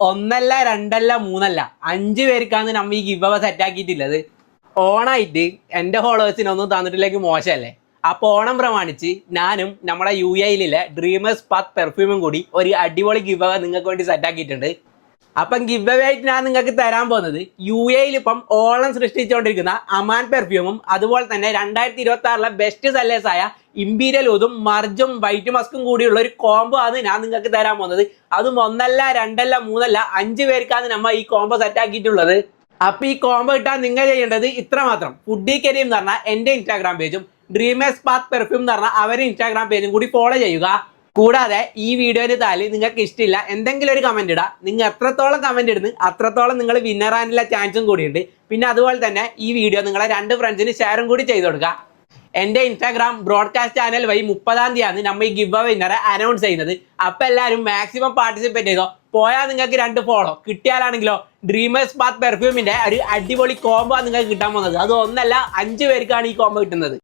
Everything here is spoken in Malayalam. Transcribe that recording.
ഒന്നല്ല രണ്ടല്ല മൂന്നല്ല 5 പേർക്കാണ് നമ്മ ഈ ഗിവ് അവ സെറ്റ് ആക്കിയിട്ടുള്ളത്. ഓണായിട്ട് എൻ്റെ ഫോളോവേഴ്സിനൊന്നും തന്നിട്ടില്ലെങ്കിൽ മോശമല്ലേ? അപ്പോൾ ഓണം പ്രമാണിച്ച് ഞാനും നമ്മുടെ UAE ഡ്രീമേഴ്സ് പാത്ത് പെർഫ്യൂമും കൂടി ഒരു അടിപൊളി ഗിവ് അവ നിങ്ങൾക്ക് വേണ്ടി സെറ്റ് ആക്കിയിട്ടുണ്ട്. അപ്പം ഗിവ് അവേ ആയിട്ട് ഞാൻ നിങ്ങൾക്ക് തരാൻ പോകുന്നത് UAE ഇപ്പം ഓളം സൃഷ്ടിച്ചുകൊണ്ടിരിക്കുന്ന അമാൻ പെർഫ്യൂമും അതുപോലെ തന്നെ 2026 ബെസ്റ്റ് സെല്ലേഴ്സ് ആയ ഇമ്പീരിയൽ ഊതും മർജും വൈറ്റ് മസ്കും കൂടിയുള്ള ഒരു കോംബോ ആണ് ഞാൻ നിങ്ങൾക്ക് തരാൻ പോകുന്നത്. അതും ഒന്നല്ല രണ്ടല്ല മൂന്നല്ല 5 പേർക്കാണ് നമ്മൾ ഈ കോംബോ സെറ്റ് ആക്കിയിട്ടുള്ളത്. അപ്പൊ ഈ കോംബോ കിട്ടാൻ നിങ്ങൾ ചെയ്യേണ്ടത് ഇത്ര മാത്രം. ഫുഡി കരീം എന്ന് പറഞ്ഞാൽ എൻ്റെ ഇൻസ്റ്റാഗ്രാം പേജും ഡ്രീമേഴ്സ് പാത്ത് പെർഫ്യൂം എന്ന് പറഞ്ഞാൽ അവരുടെ ഇൻസ്റ്റാഗ്രാം പേജും കൂടി ഫോളോ ചെയ്യുക. കൂടാതെ ഈ വീഡിയോന് താല് നിങ്ങൾക്ക് ഇഷ്ടമില്ല എന്തെങ്കിലും ഒരു കമന്റ് ഇടാം. നിങ്ങൾ എത്രത്തോളം കമന്റ് ഇടുന്നു അത്രത്തോളം നിങ്ങൾ വിന്നർ ആകാനുള്ള ചാൻസും കൂടിയുണ്ട്. പിന്നെ അതുപോലെ തന്നെ ഈ വീഡിയോ നിങ്ങളെ 2 ഫ്രണ്ട്സിന് ഷെയറും കൂടി ചെയ്ത് കൊടുക്കുക. എൻ്റെ ഇൻസ്റ്റാഗ്രാം ബ്രോഡ്കാസ്റ്റ് ചാനൽ വഴി 30-ാം തീയതിയാണ് നമ്മൾ ഈ ഗിവ് അവേ വിന്നറെ അനൗൺസ് ചെയ്യുന്നത്. അപ്പം എല്ലാവരും മാക്സിമം പാർട്ടിസിപ്പേറ്റ് ചെയ്തോ. പോയാൽ നിങ്ങൾക്ക് 2 ഫോളോ കിട്ടിയാലാണെങ്കിലോ ഡ്രീമേഴ്സ് പാത്ത് പെർഫ്യൂമിന്റെ ഒരു അടിപൊളി കോംബോ നിങ്ങൾക്ക് കിട്ടാൻ പോകുന്നത്. അത് ഒന്നല്ല 5 പേർക്കാണ് ഈ കോംബോ കിട്ടുന്നത്.